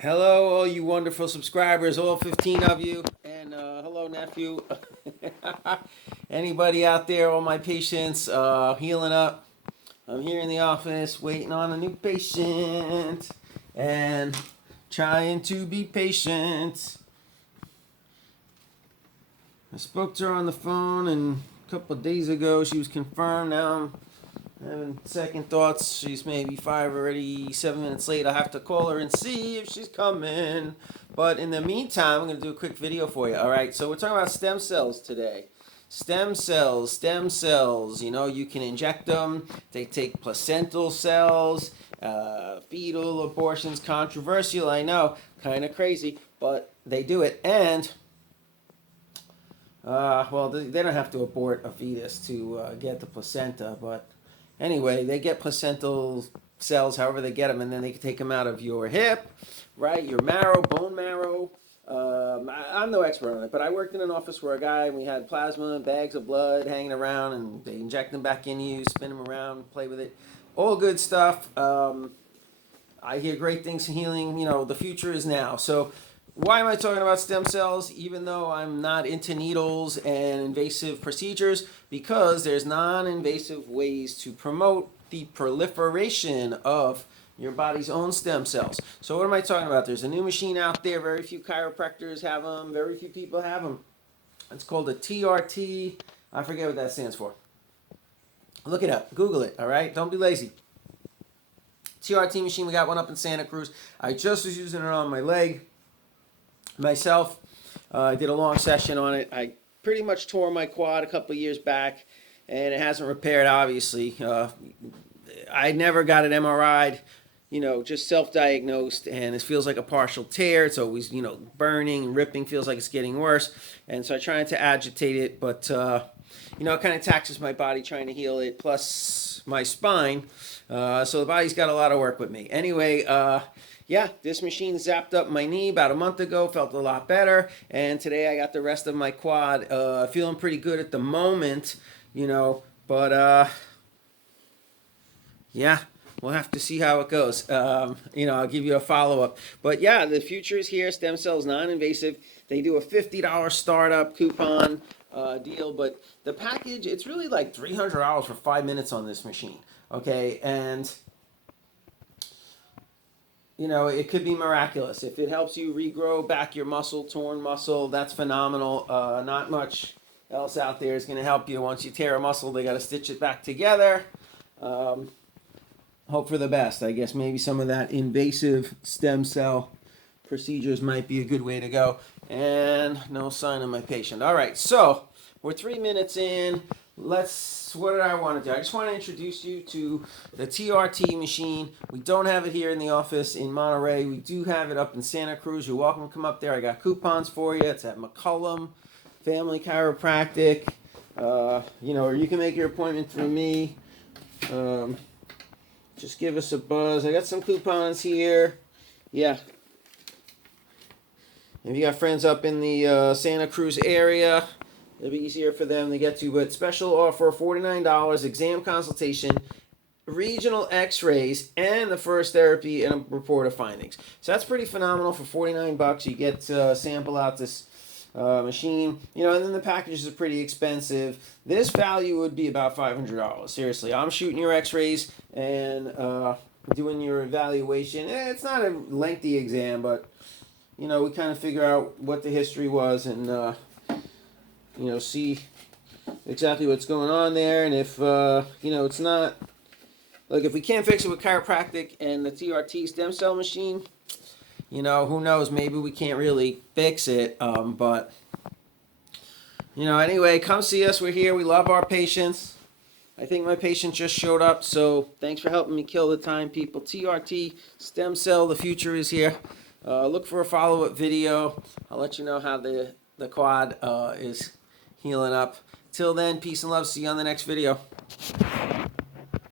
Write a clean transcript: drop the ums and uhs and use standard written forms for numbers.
Hello, all you wonderful subscribers, all 15 of you, and hello, nephew. Anybody out there, all my patients, healing up. I'm here in the office waiting on a new patient and trying to be patient. I spoke to her on the phone, and a couple of days ago she was confirmed. Now I'm having second thoughts. She's maybe 7 minutes late. I have to call her and see if she's coming. But in the meantime, I'm going to do a quick video for you. All right, so we're talking about stem cells today. Stem cells, stem cells. You know, you can inject them. They take placental cells, fetal abortions. Controversial, I know. Kind of crazy, but they do it. And well, they don't have to abort a fetus to get the placenta, but anyway, they get placental cells, however they get them, and then they can take them out of your hip, right? Your marrow, bone marrow. I'm no expert on it, but I worked in an office where a guy, we had plasma, bags of blood hanging around, and they inject them back in you, spin them around, play with it. All good stuff. I hear great things healing. You know, the future is now. So why am I talking about stem cells even though I'm not into needles and invasive procedures? Because there's non-invasive ways to promote the proliferation of your body's own stem cells. So what am I talking about? There's a new machine out there. Very few chiropractors have them. Very few people have them. It's called a TRT. I forget what that stands for. Look it up. Google it, all right? Don't be lazy. TRT machine, we got one up in Santa Cruz. I just was using it on my leg myself. I did a long session on it. I pretty much tore my quad a couple of years back, and it hasn't repaired, obviously. I never got it MRI'd, you know, just self-diagnosed, and it feels like a partial tear. It's always, you know, burning and ripping, feels like it's getting worse. And so I try to agitate it, but, you know, it kind of taxes my body trying to heal it, plus my spine. So the body's got a lot of work with me. Anyway, yeah, this machine zapped up my knee about a month ago, felt a lot better, and today I got the rest of my quad feeling pretty good at the moment, you know, but yeah, we'll have to see how it goes. You know, I'll give you a follow-up. But yeah, the future is here. Stem cells, non-invasive. They do a $50 startup coupon deal, but the package, it's really like $300 for 5 minutes on this machine, okay? And you know, it could be miraculous. If it helps you regrow back your muscle, torn muscle, that's phenomenal. Not much else out there is going to help you. Once you tear a muscle, they got to stitch it back together. Hope for the best. I guess maybe some of that invasive stem cell procedures might be a good way to go. And no sign of my patient. All right, so we're 3 minutes in. What did I want to do? I just want to introduce you to the TRT machine. We don't have it here in the office in Monterey. We do have it up in Santa Cruz. You're welcome to come up there. I got coupons for you. It's at McCullum Family Chiropractic. You know, or you can make your appointment through me. Just give us a buzz. I got some coupons here. Yeah. If you got friends up in the Santa Cruz area, it'll be easier for them to get to. But special offer, $49, exam consultation, regional x-rays, and the first therapy and a report of findings. So that's pretty phenomenal for $49. You get a sample out this machine. You know, and then the packages are pretty expensive. This value would be about $500. Seriously, I'm shooting your x-rays and doing your evaluation. It's not a lengthy exam, but, you know, we kind of figure out what the history was and, you know, see exactly what's going on there. And if, you know, it's not, like, if we can't fix it with chiropractic and the TRT stem cell machine, you know, who knows, maybe we can't really fix it, but, you know, anyway, come see us. We're here. We love our patients. I think my patient just showed up, so thanks for helping me kill the time, people. TRT, stem cell, the future is here. Look for a follow-up video. I'll let you know how the quad is healing up. Till then, peace and love. See you on the next video.